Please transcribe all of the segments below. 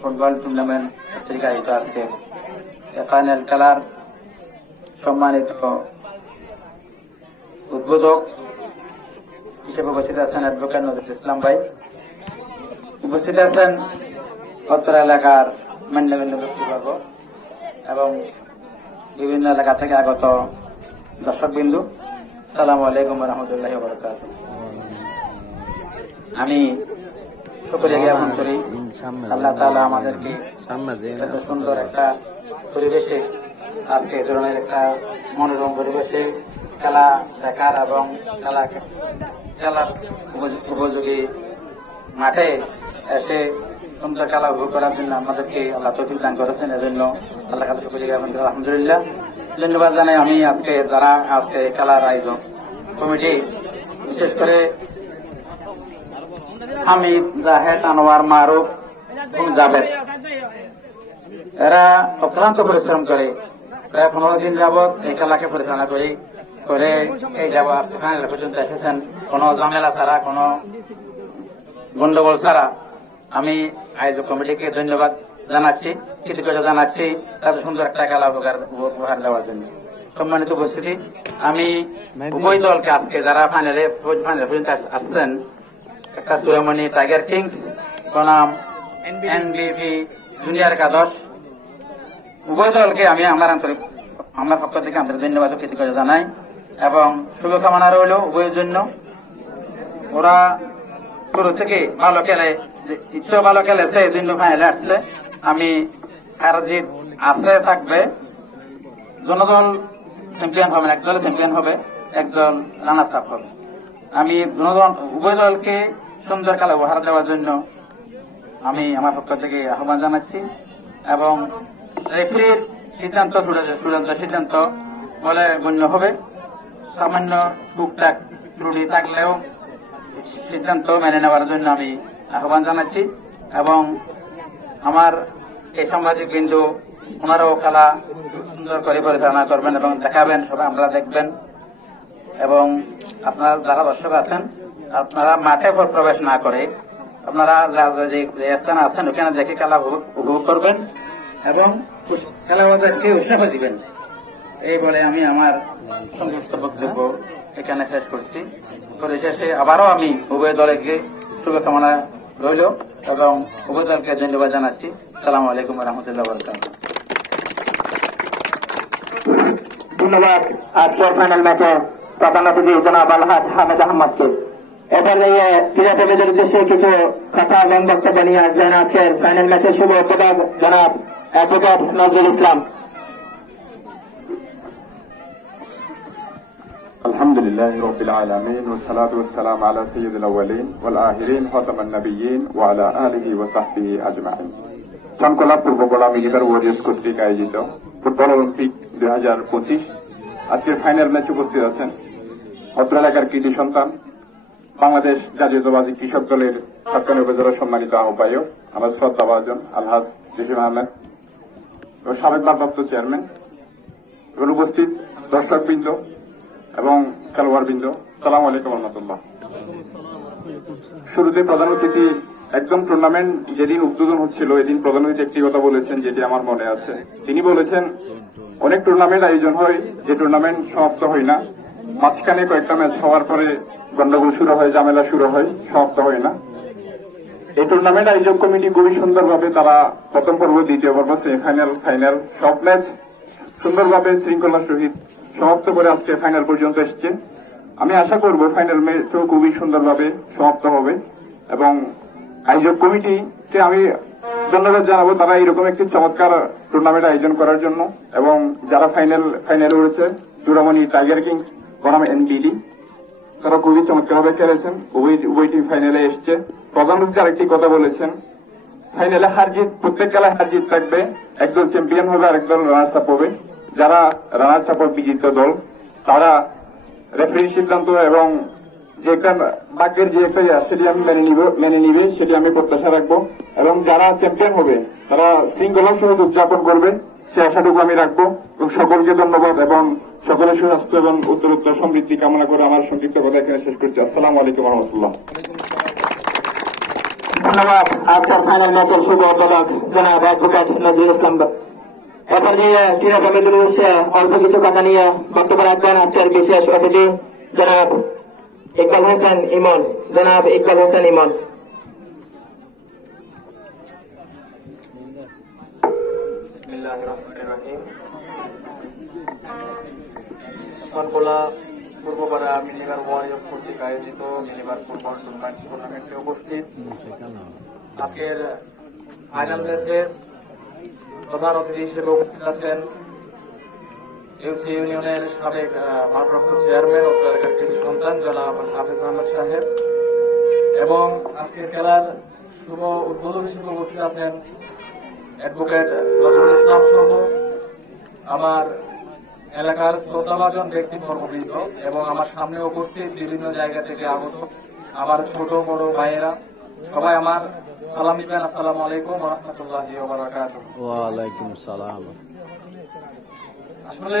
Football tournament পত্রিকা আয়োজিত আজকে ফাইনাল খেলার সম্মানিত উদ্বোধক হিসেবে উপস্থিত আছেন অ্যাডভোকেট নজরুল ইসলাম ভাই, উপস্থিত আছেন অত্র এলাকার মান্যগণ্য ব্যক্তিবর্গ এবং বিভিন্ন এলাকা থেকে আগত দর্শকবৃন্দ। আসসালামু আলাইকুম ওয়া রাহমাতুল্লাহি ওয়া বারাকাতুহু। আমি শুকরিয়া জ্ঞাপন করি আল্লাহ তাআলা আমাদেরকে এত সুন্দর একটা পরিবেশে আজকে এই ধরনের একটা মনোরম পরিবেশে খেলা দেখার এবং খেলার উপযোগী মাঠে এসে সুন্দর খেলা উপভোগ করার জন্য আমাদেরকে আল্লাহ তৌফিক দান করেছেন। এজন্য আল্লাহ কাছে শুকরিয়া জ্ঞাপন করি, আলহামদুলিল্লাহ। ধন্যবাদ জানাই আমি যারা আজকে খেলার আয়োজক কমিটি, বিশেষ করে হামিদ, জাহেদ, আনোয়ার, মারুফ এবং জাবেদ, এরা অক্লান্ত পরিশ্রম করে প্রায় 15 দিন যাবৎ এই খেলাকে পরিচালনা করে এই যাবৎ ফাইনাল পর্যন্ত এসেছেন কোনো ঝামেলা ছাড়া, কোনো গন্ডগোল ছাড়া। আমি আয়োজক কমিটিকে ধন্যবাদ জানাচ্ছি, কৃতজ্ঞতা জানাচ্ছি তাদের সুন্দর একটা খেলা উপহার দেওয়ার জন্য। সম্মানিত উপস্থিতি, আমি উভয় দলকে আজকে যারা ফাইনাল পর্যন্ত আসছেন, একটা চূড়ামণি টাইগার কিংস বনাম এনবিভি জুনিয়র একাদশ, উভয় দলকে আমি আমার পক্ষ থেকে আমাদের ধন্যবাদ ও কৃতজ্ঞতা জানাই এবং শুভকামনা রইল উভয়ের জন্য। ওরা শুরু থেকে ভালো খেলে, ইচ্ছেও ভালো খেলেছে, এই জন্য ফাইনালে আসছে। আমি হার জিত আছে থাকবে, জনদল চ্যাম্পিয়ন হবে, একদল চ্যাম্পিয়ন হবে, একদল রানার্স আপ হবে। আমি উভয় দলকে সুন্দর খেলা উপহার দেওয়ার জন্য আমি আমার পক্ষ থেকে আহ্বান জানাচ্ছি এবং রেফারির সিদ্ধান্ত চূড়ান্ত সিদ্ধান্ত বলে গণ্য হবে। সামান্য টুকটাক ত্রুটি থাকলেও সিদ্ধান্ত মেনে নেওয়ার জন্য আমি আহ্বান জানাচ্ছি এবং আমার এই সাংবাদিক বিন্দু ওনারাও খেলা সুন্দর করে পরিচালনা করবেন এবং দেখাবেন, সবাই আমরা দেখবেন এবং আপনারা যারা দর্শক আছেন আপনারা মাঠে প্রবেশ না করে আপনারা যে স্থানে আছেন ওখানে দেখে খেলা উপভোগ করবেন এবং খেলাবাজারকে উৎসাহ দিবেন। এই বলে আমি আমার সংক্ষিপ্ত বক্তব্য এখানে শেষ করছি। পরিশেষে আবারও আমি উভয় দলকে শুভকামনা রইল এবং উভয় দলকে ধন্যবাদ জানাচ্ছি। আসসালামু আলাইকুম ওয়া রাহমাতুল্লাহি ওয়া বারাকাতুহু। ধন্যবাদ আজকের ফাইনাল ম্যাচে প্রধান অতিথি জনাব আলহাজ হামিদ আহমদকে। এবারে ক্রীড়া প্রেমীদের উদ্দেশ্যে কিছু কথা এবং বক্তব্য নিয়ে আসবেন আজকের ফাইনাল ম্যাচের শুভ উদ্বোধক জনাব অ্যাডভোকেট নজরুল ইসলাম। আলহামদুলিল্লাহ রাব্বিল আলামিন ওয়া সালাতু ওয়াস সালাম আলা সাইয়্যিদিল আউয়ালিন ওয়াল আখিরিন খাতামান নাবিয়্যিন ওয়া আলা আলিহি ওয়া সাহবিহি আজমাইন। সংকলা পূর্ব বলা মিলিটার ওয়ারিয়র্স কর্তৃক আয়োজিত ফুটবল অলিম্পিক 2025 আজকের ফাইনাল ম্যাচে উপস্থিত আছেন অত্র এলাকার কৃতি সন্তান, বাংলাদেশ জাতীয়তাবাদী কৃষক দলের সরকারি উপজেলার সম্মানিত আহ্বায়ক আমার শ্রদ্ধাভাজন আলহাজ জসিম আহমেদ ও সাবেক ভারপ্রাপ্ত চেয়ারম্যান এবং উপস্থিত দর্শকবৃন্দ এবং খেলোয়াড়বৃন্দ, সালাম আলাইকুম রহমতুল্লাহ। শুরুতে প্রধান অতিথি একদম টুর্নামেন্ট যেদিন উদ্বোধন হচ্ছিল এদিন প্রধান অতিথি একটি কথা বলেছেন যেটি আমার মনে আছে। তিনি বলেছেন অনেক টুর্নামেন্ট আয়োজন হয় যে টুর্নামেন্ট সমাপ্ত হয় না, মাঝখানে কয়েকটা ম্যাচ হওয়ার পরে গন্ডগোল শুরু হয়, ঝামেলা শুরু হয়, সমাপ্ত হয় না। এই টুর্নামেন্ট আয়োজক কমিটি খুবই সুন্দরভাবে তারা প্রথম পর্ব, দ্বিতীয় পর্ব, সেমিফাইনাল, ফাইনাল সব ম্যাচ সুন্দরভাবে শৃঙ্খলার সহিত সমাপ্ত করে আজকে ফাইনাল পর্যন্ত এসছে। আমি আশা করব ফাইনাল ম্যাচও খুবই সুন্দরভাবে সমাপ্ত হবে এবং আয়োজক কমিটিকে আমি ধন্যবাদ জানাবো তারা এরকম একটি চমৎকার টুর্নামেন্ট আয়োজন করার জন্য এবং যারা ফাইনালে উঠেছে চূড়ামণি টাইগার কিংস বনাম এনবিডি, তারা খুবই চমৎকারভাবে খেলেছেন, উভয় টিম ফাইনালে এসছে। প্রধানমন্ত্রী আরেকটি কথা বলেছেন, ফাইনালে হার জিত, প্রত্যেক খেলায় হার জিত থাকবে, একদল চ্যাম্পিয়ন হবে আর একদল রানার্স আপ হবে। যারা রানার্স আপ বিজিত দল তারা রেফারির সিদ্ধান্ত এবং যে একটা ভাগ্যের যে একটা সেটি আমি মেনে নিবে সেটি আমি প্রত্যাশা রাখবো এবং যারা চ্যাম্পিয়ন হবে তারা শৃঙ্খলার সহিত উদযাপন করবে সে আশাটুকু আমি রাখবো এবং সকলকে ধন্যবাদ এবং সকলের সুস্বাস্থ্য এবং উত্তরোত্তর সমৃদ্ধি কামনা করে আমার সংক্ষিপ্ত কথা এখানে শেষ করছি। আসসালামু আলাইকুম রহমতুল্লাহ। ধন্যবাদ আজকের ফাইনাল ম্যাচের শুভ উদ্বোধক জনাব অ্যাডভোকেট নজরুল ইসলাম। এরপর দিয়ে ক্রীড়া কমিটির উদ্দেশ্যে অল্প কিছু কথা নিয়ে বক্তব্য রাখবেন আজকের বিশেষ অতিথি জনাব ইকবাল হোসেন ইমন। জনাব ইকবাল হোসেন ইমন। পূর্বপাড়া মিলিবার ওয়ারিয়র কর্তৃক আয়োজিত মিলিবার ফুটবল টুর্নামেন্টে উপস্থিত আজকের ফাইনাল ম্যাচের প্রধান অতিথি হিসেবে উপস্থিত আছেন ইউসি ইউনিয়নের সাবেক ভারপ্রাপ্ত চেয়ারম্যান ও কৃষি সন্তান জনাব হাফিজ আহমদ সাহেব এবং আজকের খেলার শুভ উদ্বোধক হিসেবে উপস্থিত আছেন অ্যাডভোকেট নজরুল ইসলাম সহ আমার এলাকার শ্রোতাভাজন ব্যক্তিবর্গবৃন্দ এবং আমার সামনে উপস্থিত বিভিন্ন জায়গা থেকে আগত আমার ছোট বড় ভাইয়েরা সবাই আমার সালাম দিবেন। আসসালামু আলাইকুম ওয়া রাহমাতুল্লাহি ওয়া বারাকাতুহু। ওয়া আলাইকুম সালাম। আসলে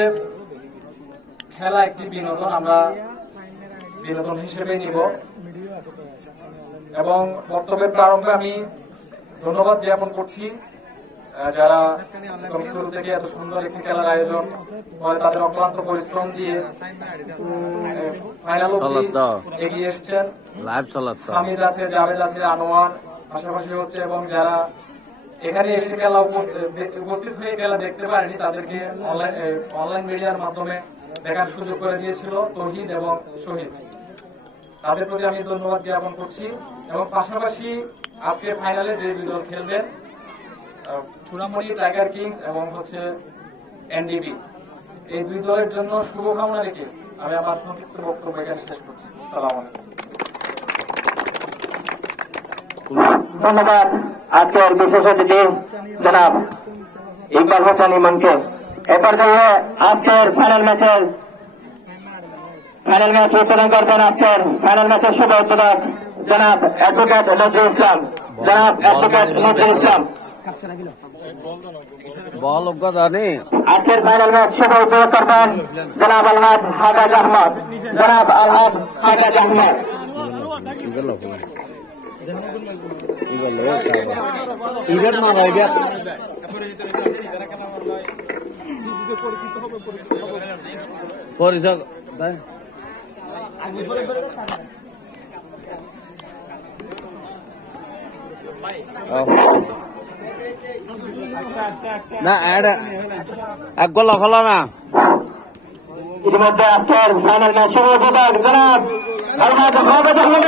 খেলা একটি বিনোদন, আমরা বিনোদন হিসেবে নিব এবং বক্তব্যের প্রারম্ভে আমি ধন্যবাদ জ্ঞাপন করছি যারা শুরু থেকে এত সুন্দর একটি খেলার আয়োজন করে তাদের অক্লান্ত পরিশ্রম দিয়ে ফাইনাল অবধি এগিয়ে এসছেন। হামিদ আছে, জাভেদ আছে, আনোয়ার পাশাপাশি হচ্ছে এবং যারা এখানে এসে খেলা উপস্থিত হয়ে খেলা দেখতে পারেনি তাদেরকে অনলাইন মিডিয়ার মাধ্যমে দেখার সুযোগ করে দিয়েছিল তৌহিদ এবং শহীদ। তাদের প্রতি আমি ধন্যবাদ জ্ঞাপন করছি এবং পাশাপাশি আজকে ফাইনালে যে দুই দল খেলবেন চূড়ামণি টাইগার কিংস এবং হচ্ছে এনডিবি, এই দুই দলের জন্য শুভকামনা রেখে আমি আমার সংক্ষিপ্ত বক্তব্য এখানে শেষ করছি। আসসালামু আলাইকুম। ধন্যবাদ আজকের বিশেষ অতিথি জনাব ইকবাল হোসেন ইমনকে। এরপর দিয়ে আজকের ফাইনাল ম্যাচ উদ্বোধন করবেন আজকের ফাইনাল ম্যাচের শুভ উদ্বোধক জনাব অ্যাডভোকেট নজরুল ইসলাম। জনাব অ্যাডভোকেট নজরুল ইসলাম আজকের ফাইনাল ম্যাচ শুভ উদ্বোধন করবেন জনাব আলহাদ হাজাজ আহমদ। জনাব আলহাদ হাজাজ আহমদ। না এক গোল হলো না। ইতিমধ্যে আজকের ফাইনাল ম্যাচ শুভ উদ্বোধক জনাব আলহাদ হাজাজ আহমদ।